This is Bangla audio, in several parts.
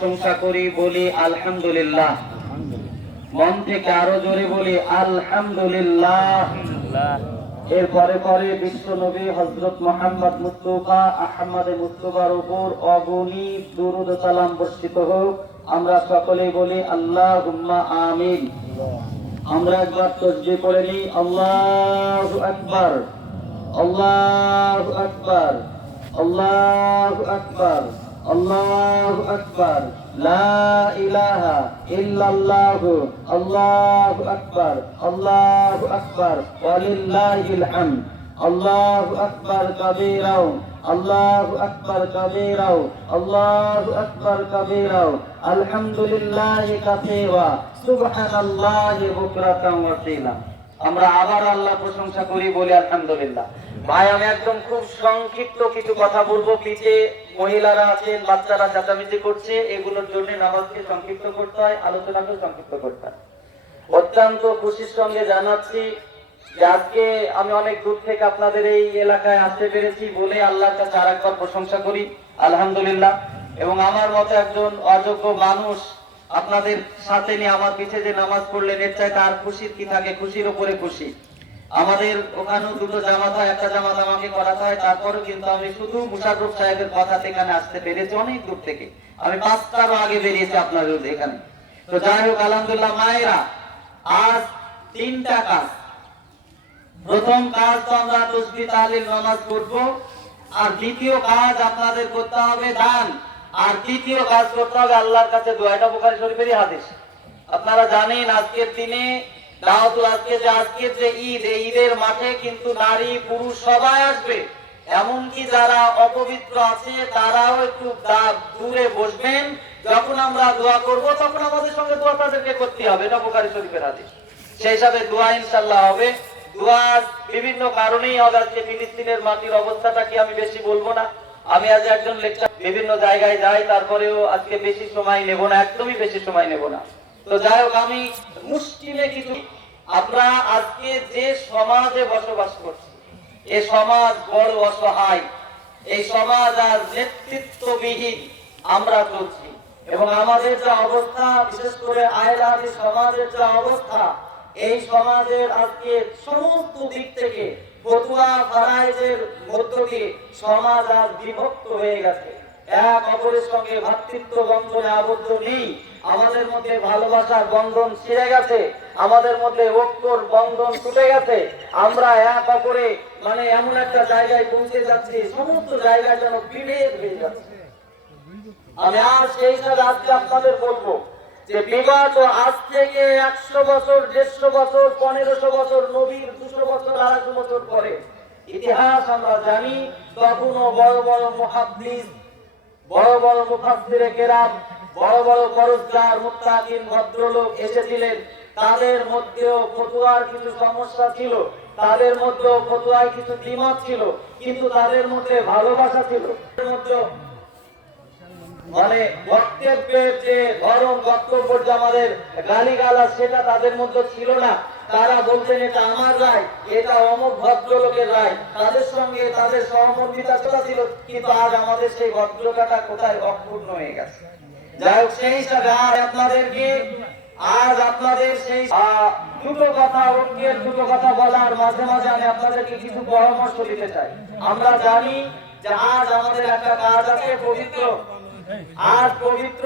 প্রশংসা করি, বলি আলহামদুলিল্লাহ। মন থেকে আরো জোরে বলি আলহামদুলিল্লাহ। এরপরে পরে বিশ্ব নবী হযরত মুহাম্মদ মুস্তাফা আহমদে মুস্তাফার উপর অগণিত দুরূদ ও সালাম বর্ষিত হোক। আমরা সকলেই বলি আল্লাহুম্মা আমিন। আমরা একবার তাসবিহ পড়ে নিই, আল্লাহু আকবার, আল্লাহু আকবার, আল্লাহু আকবার, আল্লাহু আকবার, লা ইলাহা ইল্লাল্লাহু, আল্লাহু আকবার, আল্লাহু আকবার, ওয়ালিল্লাহিল হামদ। আল্লাহু আকবার কাবীরাও, আল্লাহু আকবার কাবীরাও, আল্লাহু আকবার কাবীরাও, আলহামদুলিল্লাহি কাসীরা, সুবহানাল্লাহি বুকরাতান ওয়া আসীলা। আমরা আবার আল্লাহ প্রশংসা করি, বলি আলহামদুলিল্লাহ। ভাই, আমি একদম খুব সংক্ষিপ্ত কিছু কথা বলবো। পিছে মহিলারা আছেন, বাচ্চারা চেঁচামেচি করছে, এগুলোর জন্য নামাজকে সংক্ষিপ্ত করতে হয়, আলোচনাকে সংক্ষিপ্ত করতে হয়। অত্যন্ত খুশির সঙ্গে জানাচ্ছি যে আজকে আমি অনেক দূর থেকে আপনাদের এই এলাকায় আসতে পেরেছি, বলে আল্লাহর কাছে আরেকবার প্রশংসা করি আলহামদুলিল্লাহ। এবং আমার মতো একজন অযোগ্য মানুষ আপনাদের সাথে নিয়ে আমার পিছে যে নামাজ পড়লেন, এর চাইতে আর খুশির কি থাকে? খুশির উপরে খুশি। আমাদের ওখানেও দুটো জামাত হয়, একটা জামাত আমাকে করাতে হয়, তারপরেও কিন্তু আমি শুধু মুশাররফ সাহেবের কথাতে এখানে আসতে পেরেছি অনেক দূর থেকে। আমি 5টারও আগে বেরিয়েছি আপনাদের এখানে। তো যাই হোক, আলহামদুলিল্লাহ। মায়েরা, আজ 3টা কাজ। প্রথম কাজ তো আমরা তাসবিহ তাহলিল নামাজ পড়বো, আর দ্বিতীয় কাজ আপনাদের করতে হবে দান, আর তৃতীয় কাজ করতে হবে আল্লাহর কাছে দোয়া। এটা বুখারী শরীফেরই হাদিস। আপনারা জানেন আজকের দিনে দাওয়াতুল, আজকের যে ঈদ, এই ঈদের মাঠে কিন্তু নারী পুরুষ সবাই আসবে। এমনকি যারা অপবিত্র আছে তারাও একটু দূরে বসবেন। যখন আমরা দোয়া করব তখন আমাদের সঙ্গে দোয়া তাদেরকে করতে হবে। এটা বুখারী শরীফের হাদিস। সেই হিসাবে দোয়া ইনশাআল্লাহ হবে। দোয়া বিভিন্ন কারণেই হবে। আজকে ফিলিস্তিনের মাটির অবস্থাটা কি আমি বেশি বলবো না। আমি আজ একজন লেকচার বিভিন্ন জায়গায় যাই, তারপরেও আজকে বেশি সময় নেব না, একদমই বেশি সময় নেব না। তো যাই হোক, আমি মুসলিমে কিছু, আমরা আজকে যে সমাজে বসবাস করছি, এই সমাজ বড় অসহায়। এই সমাজ আর নেতৃত্ববিহীন আমরা চলছি। এবং আমাদের যে অবস্থা, বিশেষ করে আহলে সমাজের যে অবস্থা, এই সমাজের আজকে সমস্ত দিক থেকে ফতোয়া ফারায়েজের মধ্য দিয়ে সমাজ আজ বিভক্ত হয়ে গেছে। এক অপরের সঙ্গে ভ্রাতৃত্ব বন্ধনে আবদ্ধ নেই। আমাদের মধ্যে ভালোবাসার বন্ধন ছিঁড়ে গেছে, আমাদের মধ্যে ঐক্যর বন্ধন টুটে গেছে। আমরা এক অপরে এমন একটা জায়গায় পৌঁছে যাচ্ছি, সমস্ত জায়গায় যেন বিভেদ হয়ে যাচ্ছে। আমি আজ সেই হিসাবে আজকে আপনাদের বলবো যে বিগত আজ থেকে 100 বছর, 150 বছর, 1500 বছর, নবীর 200 বছর, 250 বছর পরে ইতিহাস আমরা জানি, তখনও বড় বড় মুহাদ্দিস, বড় বড় মুফাসসিরে কেরাম, বড় বড় পরহেজগার মুত্তাকিন ভদ্রলোক এসেছিলেন। তাদের মধ্যেও ফতোয়ার কিছু সমস্যা ছিল, তাদের মধ্যেও ফতোয়ায় কিছু দ্বিমত ছিল, কিন্তু তাদের মধ্যে ভালোবাসা ছিল। বক্তব্যের যে ধরন, বক্তব্যের যে আমাদের গালিগালাজ, সেটা তাদের মধ্যে ছিল না। তারা বলতেন এটা আমার রায়, এটা অমুক ভদ্রলোকের রায়। তাদের সঙ্গে তাদের সহমর্মিতা ছিল, কিন্তু আজ আমাদের সেই ভদ্রতাটা কোথায়? অক্ষুণ্ণ হয়ে গেছে। যাই হোক, সেই হিসাবে আজ আপনাদের সেই দুটো কথা, ঐক্যের দুটো কথা বলার মাঝে মাঝে আমি আপনাদেরকে কিছু পরামর্শ দিতে চাই। আমরা জানি যে আজ আমাদের একটা কাজ আছে, পবিত্র। আজ পবিত্র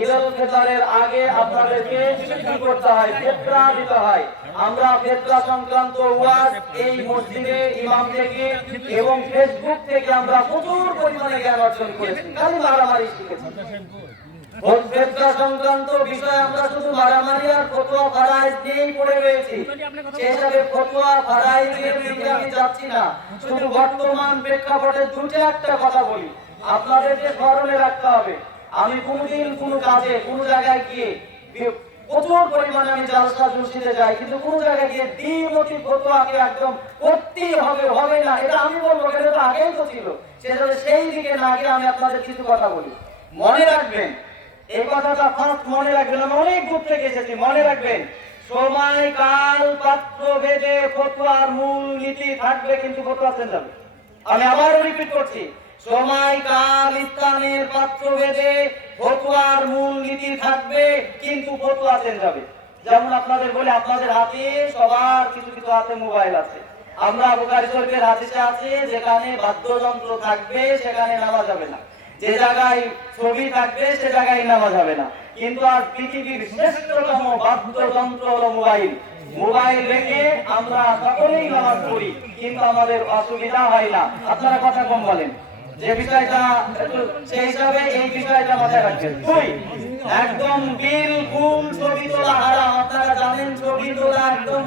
ঈদুল ফিতরের আগে আপনাদেরকে কি করতে হয়? ফিতরা দিতে হয়। আমরা ফিতরা সংক্রান্ত ওয়াজ এই মসজিদে ইমাম থেকে এবং ফেসবুক থেকে আমরা প্রচুর পরিমাণে জ্ঞান অর্জন করেছি, খালি মারামারি শিখেছি। ফিতরা সংক্রান্ত বিষয়ে আমরা শুধু মারামারি আর ফতোয়া ফারায়েজ দিয়েই পড়ে রয়েছি। সেই হিসাবে ফতোয়া ফারায়েজের দিকে আমি যাচ্ছি না। শুধু বর্তমান প্রেক্ষাপটে দুটো একটা কথা বলি, আপনাদেরকে স্মরণে রাখতে হবে। আমি কোনদিন কোনো কাজে, কোনো জায়গায় গিয়ে প্রচুর পরিমাণে আমি জালসা জুলসিতে যাই, কিন্তু কোনো জায়গায় গিয়ে দ্বিমতি ফতোয়াকে একদম করতেই হবে, হবে না, এটা আমি বলবো, এটা তো আগেই তো ছিল। সেজন্য সেই দিকে না গিয়ে আমি আপনাদের কিছু কথা বলি। মনে রাখবেন এই কথাটা, ফার্স্ট মনে রাখবেন। আমি অনেক দূর থেকে এসেছি, মনে রাখবেন সময় কাল পাত্র ভেদে ফতোয়ার মূল নীতি থাকবে, কিন্তু ফতোয়া চেঞ্জ হবে। আমি আবারও রিপিট করছি, সময় কাল স্থানের পাত্র ভেদে ফতোয়ার মূল নীতি থাকবে, কিন্তু ফতোয়া চেঞ্জ হবে। যেমন আপনাদের বলে, আপনাদের হাতে সবার কিছু কিছু হাতে মোবাইল আছে। আমরা বুখারী শরীফের হাদিসে আছে, যেখানে বাদ্যযন্ত্র থাকবে সেখানে নামাজ হবে না, যে জায়গায় ছবি থাকবে সে জায়গায় নামাজ হবে না। কিন্তু আজ পৃথিবীর শ্রেষ্ঠতম বাদ্যযন্ত্র হলো মোবাইল। মোবাইল রেখে আমরা সকলেই নামাজ পড়ি, কিন্তু আমাদের অসুবিধা হয় না। আপনারা কথা কম বলেন, যে বিষয়টা সেই হিসাবে এই বিষয়টা মাথায় রাখবেন। দুই, একদম বিলকুল ছবি তোলা হারাম। আপনারা জানেন ছবি তোলা একদম